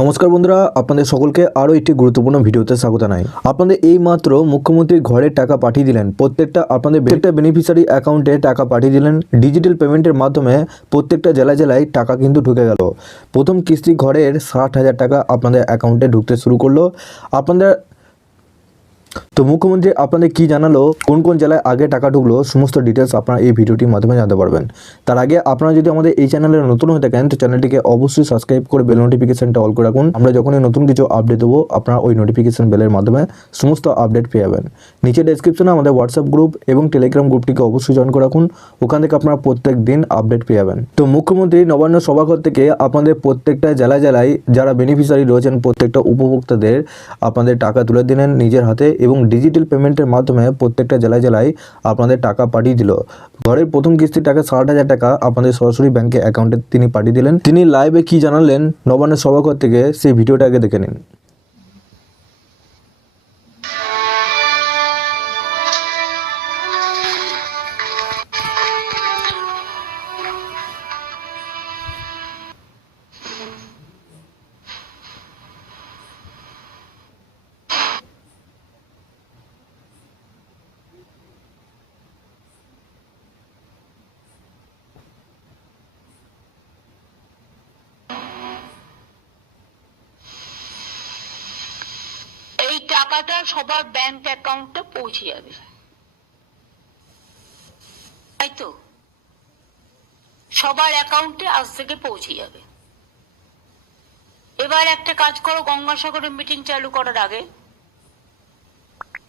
নমস্কার বন্ধুরা, আপনাদের সকলকে আরও একটি গুরুত্বপূর্ণ ভিডিওতে স্বাগত জানাই। আপনাদের এই মাত্র মুখ্যমন্ত্রী ঘরে টাকা পাঠিয়ে দিলেন। প্রত্যেকটা আপনাদের প্রত্যেকটা বেনিফিশিয়ারি অ্যাকাউন্টে টাকা পাঠিয়ে দিলেন। ডিজিটাল পেমেন্টের মাধ্যমে প্রত্যেকটা জেলায় জেলায় টাকা কিন্তু ঢুকে গেল। প্রথম কিস্তি ঘরের ষাট হাজার টাকা আপনাদের অ্যাকাউন্টে ঢুকতে শুরু করল। আপনাদের তো মুখ্যমন্ত্রী, আপনাদের কি জানালো? কোন কোন জেলায় আগে টাকা ঢুকলো? সমস্ত ডিটেলস আপনারা এই ভিডিওটির মাধ্যমে জানতে পারবেন। তার আগে আপনারা যদি আমাদের এই চ্যানেলে নতুন হয়ে থাকেন, তো চ্যানেলটিকে অবশ্যই সাবস্ক্রাইব করে বেল নোটিফিকেশনটা অল করে রাখুন। আমরা যখনই নতুন কিছু আপডেট দেবো, আপনারা ওই নোটিফিকেশন বেলের মাধ্যমে সমস্ত আপডেট পেয়ে যাবেন। নিচে ডেসক্রিপশনে আমাদের হোয়াটসঅ্যাপ গ্রুপ এবং টেলিগ্রাম গ্রুপটিকে অবশ্যই জয়েন করে রাখুন। ওখান থেকে আপনারা প্রত্যেক দিন আপডেট পেয়ে যাবেন। তো মুখ্যমন্ত্রী, নবান্ন সভাঘর থেকে আপনাদের প্রত্যেকটা জেলায় জেলায় যারা বেনিফিশিয়ারি রয়েছেন, প্রত্যেকটা উপভোক্তাদের আপনাদের টাকা তুলে দিলেন নিজের হাতে এবং ডিজিটাল পেমেন্টের মাধ্যমে প্রত্যেকটা জেলায় জেলায় আপনাদের টাকা পাঠিয়ে দিল। ঘরের প্রথম কিস্তির টাকা ষাট হাজার টাকা আপনাদের সরাসরি ব্যাংকে অ্যাকাউন্টে তিনি পাঠিয়ে দিলেন। তিনি লাইভে কি জানালেন? নবান্ন সভাঘর থেকে সেই ভিডিওটাকে দেখে নিন। টাকাটা সবার ব্যাংক অ্যাকাউন্টে পৌঁছে যাবে। তাই তো? সবার অ্যাকাউন্টে আজ থেকে পৌঁছে যাবে। এবার একটা কাজ করো গঙ্গাসাগরের মিটিং চালু করার আগে।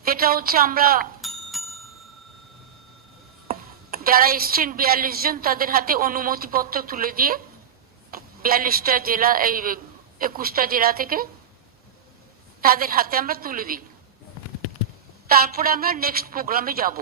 যেটা হচ্ছে আমরা যারা এসছেন বিয়াল্লিশ জন, তাদের হাতে অনুমতিপত্র তুলে দিয়ে বিয়াল্লিশটা জেলা, এই একুশটা জেলা থেকে তাদের হাতে আমরা তুলে দিই। তারপরে আমরা নেক্সট প্রোগ্রামে যাব।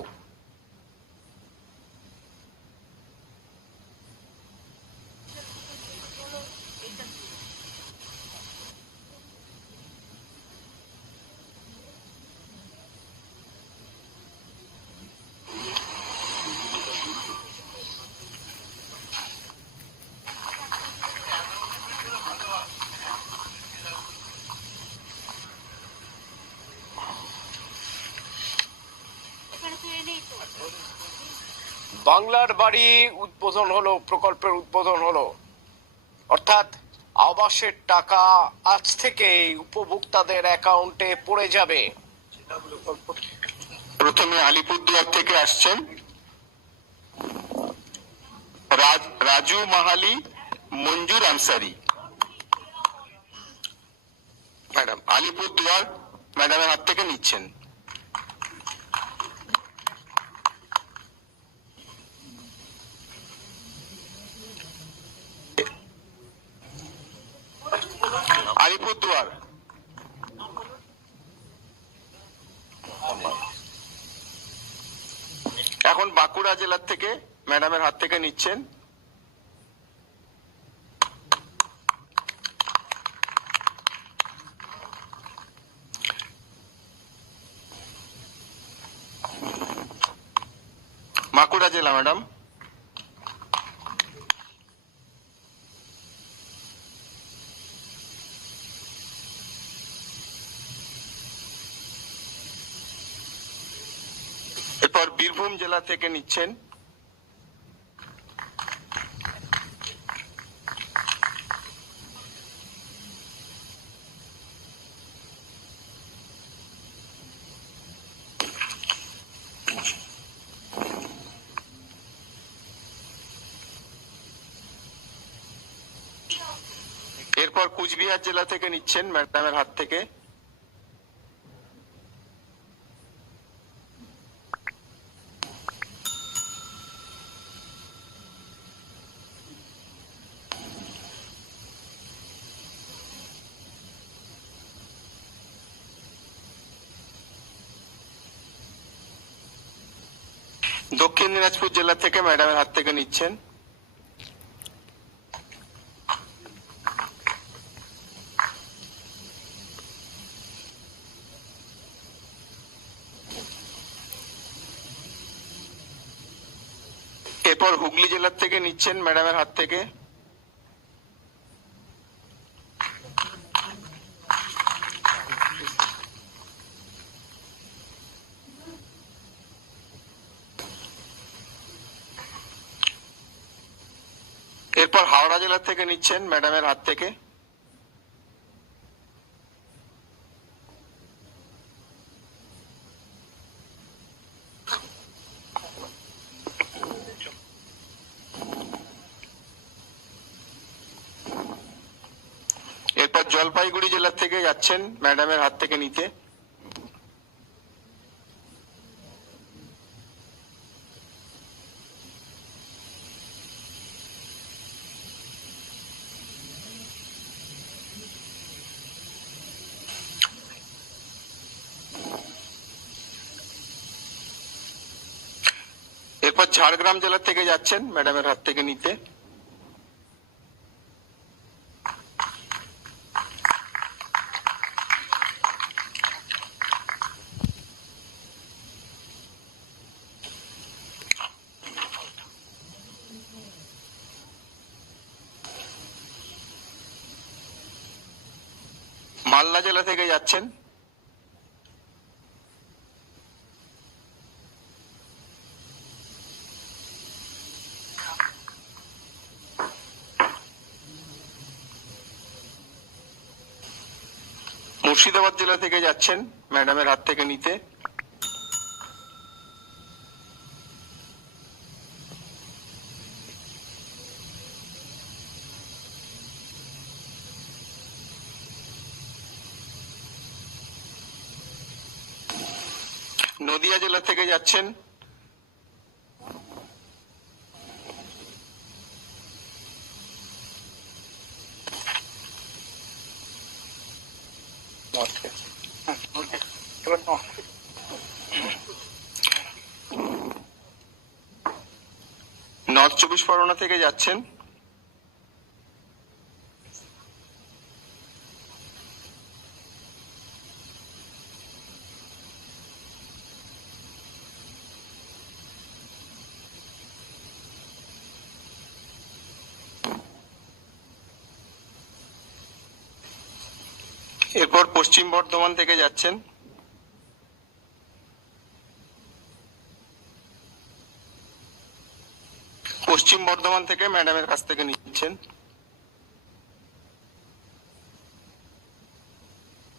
বাংলার বাড়ি উদ্বোধন হলো, প্রকল্পের উদ্বোধন হলো। অর্থাৎ আবাসের টাকা আজ থেকে উপভোক্তাদের অ্যাকাউন্টে পড়ে যাবে। প্রথমে আলিপুরদুয়ার থেকে আসছেন রাজ- মাহালি মঞ্জুর আনসারি ম্যাডাম, আলিপুরদুয়ার ম্যাডামের হাত থেকে নিচ্ছেন। আলিপুরদুয়ার এখন বাঁকুড়া জেলার থেকে ম্যাডামের হাত থেকে নিচ্ছেন। বাঁকুড়া জেলা ম্যাডাম এরপর বীরভূম জেলা থেকে নিচ্ছেন। এরপর কুচবিহার জেলা থেকে নিচ্ছেন ম্যাডামের হাত থেকে। দক্ষিণ দিনাজপুর জেলা থেকে ম্যাডামের হাত থেকে নিচ্ছেন। এরপর হুগলি জেলার থেকে নিচ্ছেন ম্যাডামের হাত থেকে। এরপর হাওড়া জেলা থেকে নিচ্ছেন ম্যাডামের হাত থেকে। এরপর জলপাইগুড়ি জেলা থেকে যাচ্ছেন ম্যাডামের হাত থেকে নিতে। এরপর ঝাড়গ্রাম জেলা থেকে যাচ্ছেন ম্যাডামের হাত থেকে নিতে। মালদা জেলা থেকে যাচ্ছেন মুর্শিদাবাদ জেলা থেকে যাচ্ছেন ম্যাডামের হাত থেকে নিতে। নদিয়া জেলা থেকে যাচ্ছেন নর্থ চব্বিশ পরগনা থেকে যাচ্ছেন? এরপর পশ্চিম বর্ধমান থেকে যাচ্ছেন। পশ্চিম বর্ধমান থেকে ম্যাডামের কাছ থেকে নিচ্ছেন।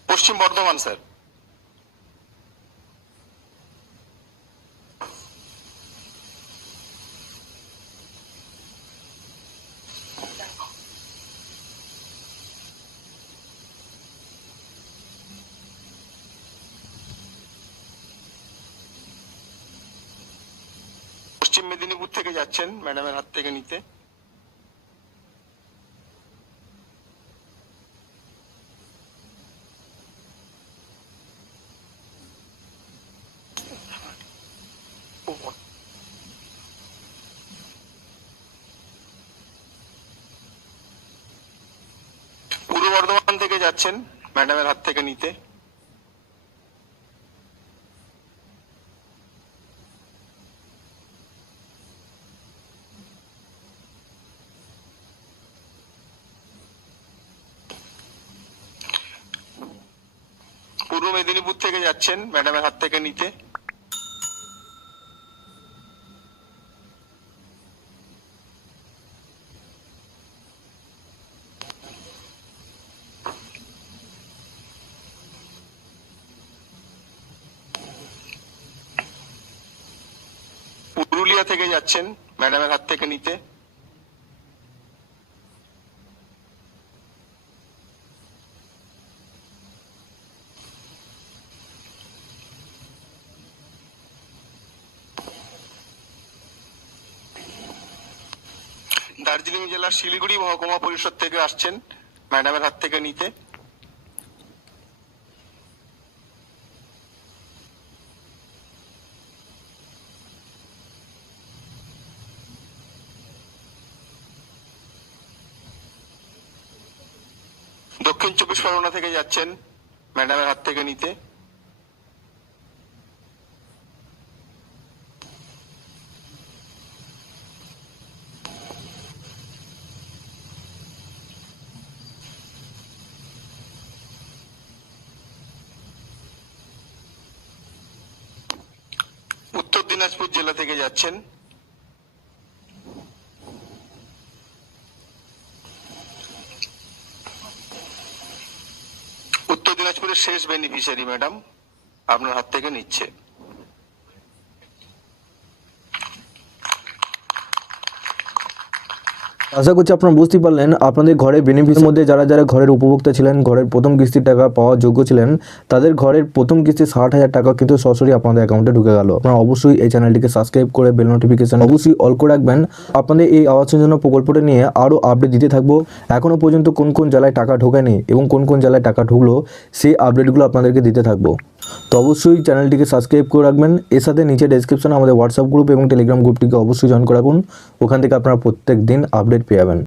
পশ্চিম বর্ধমান, স্যার। মেদিনীপুর থেকে যাচ্ছেন ম্যাডামের হাত থেকে নিতে। পূর্ব বর্ধমান থেকে যাচ্ছেন ম্যাডামের হাত থেকে নিতে। পূর্ব মেদিনীপুর থেকে যাচ্ছেন ম্যাডামের হাত থেকে নিতে। পুরুলিয়া থেকে যাচ্ছেন ম্যাডামের হাত থেকে নিতে। দার্জিলিং জেলার শিলিগুড়ি মহকুমা পরিষদ থেকে আসছেন ম্যাডামের হাত থেকে নিতে। দক্ষিণ চব্বিশ পরগনা থেকে যাচ্ছেন ম্যাডামের হাত থেকে নিতে। উত্তর দিনাজপুর জেলা থেকে যাচ্ছেন। উত্তর দিনাজপুরের শেষ বেনিফিশিয়ারি ম্যাডাম আপনার হাত থেকে নিচ্ছে। আশা করছি আপনারা বুঝতে পারলেন, আপনাদের ঘরের বেনিফিটের মধ্যে যারা যারা ঘরের উপভোক্তা ছিলেন, ঘরের প্রথম কিস্তির টাকা পাওয়ার যোগ্য ছিলেন, তাদের ঘরের প্রথম কিস্তি ষাট হাজার টাকা কিন্তু সরাসরি আপনাদের অ্যাকাউন্টে ঢুকে গেল। আপনারা অবশ্যই এই চ্যানেলটিকে সাবস্ক্রাইব করে বেল নোটিফিকেশন অবশ্যই অল করে রাখবেন। আপনাদের এই আবাস যোজনা প্রকল্পটা নিয়ে আরও আপডেট দিতে থাকব। এখনও পর্যন্ত কোন কোন জেলায় টাকা ঢোকেনি এবং কোন কোন জেলায় টাকা ঢুকলো, সেই আপডেটগুলো আপনাদেরকে দিতে থাকব। তো অবশ্যই চ্যানেলটিকে সাবস্ক্রাইব করে রাখবেন। এর সাথে নিচে ডেসক্রিপশনে আমাদের হোয়াটসঅ্যাপ গ্রুপ এবং টেলিগ্রাম গ্রুপটিকে অবশ্যই জয়েন করে রাখুন। ওখান থেকে আপনারা প্রত্যেক দিন আপডেট পেয়ে যাবেন।